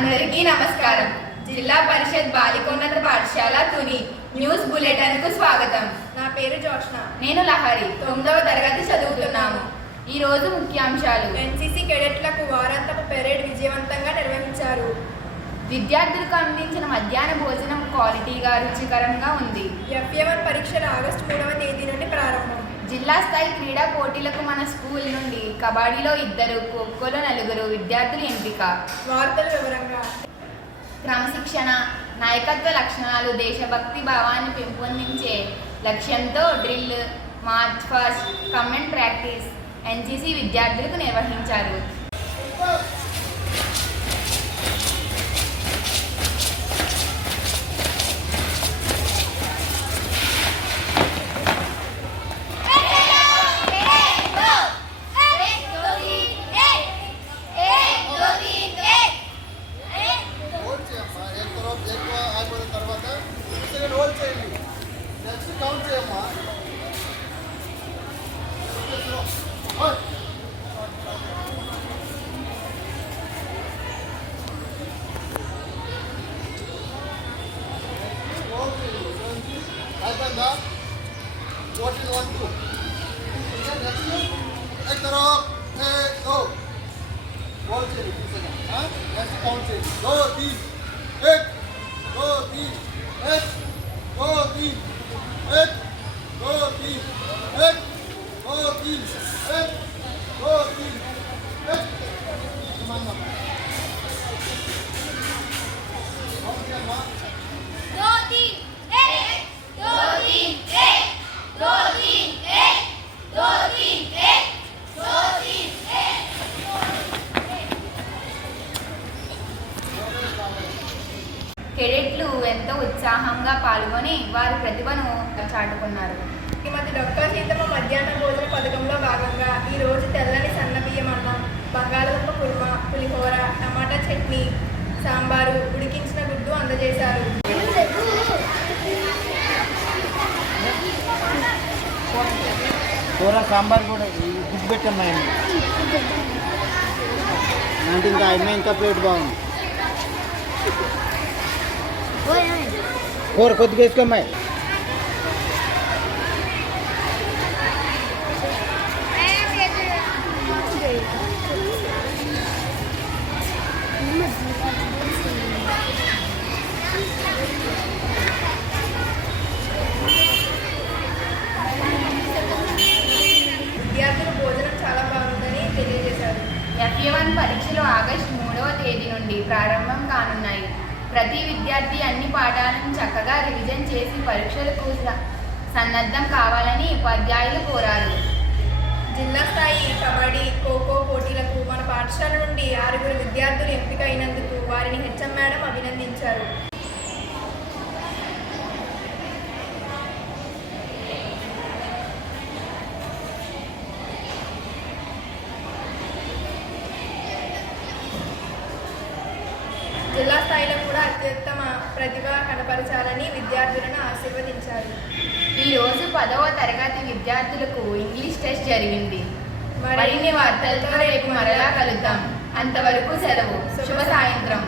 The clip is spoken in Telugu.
అందరికీ నమస్కారం. జిల్లా పరిషత్ బాలికోన్నత పాఠశాల తుని న్యూస్ బులెటిన్కు స్వాగతం. నా పేరు జోష్న. నేను లహరి. 9వ తరగతి చదువుతున్నాము. ఈ రోజు ముఖ్యాంశాలు. ఎన్సీసీ కేడెట్లకు వారాంతపు పెరేడ్ విజయవంతంగా నిర్వహించారు. విద్యార్థులకు అందించిన మధ్యాహ్న భోజనం క్వాలిటీగా రుచికరంగా ఉంది. FA1 పరీక్షలు ఆగస్టు 3వ తేదీ నుండి ప్రారంభం. జిల్లా స్థాయి క్రీడా పోటీలకు మన స్కూల్ నుండి కబడ్డీలో 2, ఖోఖోలో 4 విద్యార్థులు ఎంపిక. వార్తలు వివరంగా. క్రమశిక్షణ, నాయకత్వ లక్షణాలు, దేశభక్తి భావాన్ని పెంపొందించే లక్ష్యంతో drill, March first, comment practice NCC విద్యార్థులకు నిర్వహించారు. కేడెట్లు ఎంతో ఉత్సాహంగా పాల్గొని వారి ప్రతిభను చాటుకున్నారు. శ్రీమతి డొక్కా సీతమ్మ మధ్యాహ్న భోజన పథకంలో భాగంగా ఈరోజు తెల్లని సన్నబియ్యం అన్నం, బంగాళదుంప కుర్మ, పులిహోర, టమాటా చట్నీ, సాంబారు, ఉడికించిన గుడ్డు అందజేశారు. కూర సాంబార్ కూడా గుడ్డు పెట్టమ్మాయి అంటే ఇంకా అమ్మాయి ఇంకా ప్లేట్ బాగుంది. కూర కొద్దిగా వేసుకోమ్మాయి. విద్యార్థుల భోజనం చాలా బాగుందని తెలియజేశారు. FA1 పరీక్షలు ఆగస్టు 3వ తేదీ నుండి ప్రారంభం కానున్నాయి. ప్రతి విద్యార్థి అన్ని పాఠాలను చక్కగా రివిజన్ చేసి పరీక్షలకు సన్నద్ధం కావాలని ఉపాధ్యాయులు కోరారు. జిల్లా స్థాయి కబడ్డీ, ఖోఖో పోటీలకు మన పాఠశాల నుండి 6 విద్యార్థులు ఎంపిక అయినందుకు వారిని HM మేడం అభినందించారు. జిల్లా స్థాయిలో కూడా అత్యుత్తమ ప్రతిభ కనపరచాలని విద్యార్థులను ఆశీర్వదించారు. ఈరోజు 10వ తరగతి విద్యార్థులకు ఇంగ్లీష్ టెస్ట్ జరిగింది. మరిన్ని వార్తలతో రేపు మరలా కలుద్దాం. అంతవరకు సెలవు. శుభ సాయంత్రం.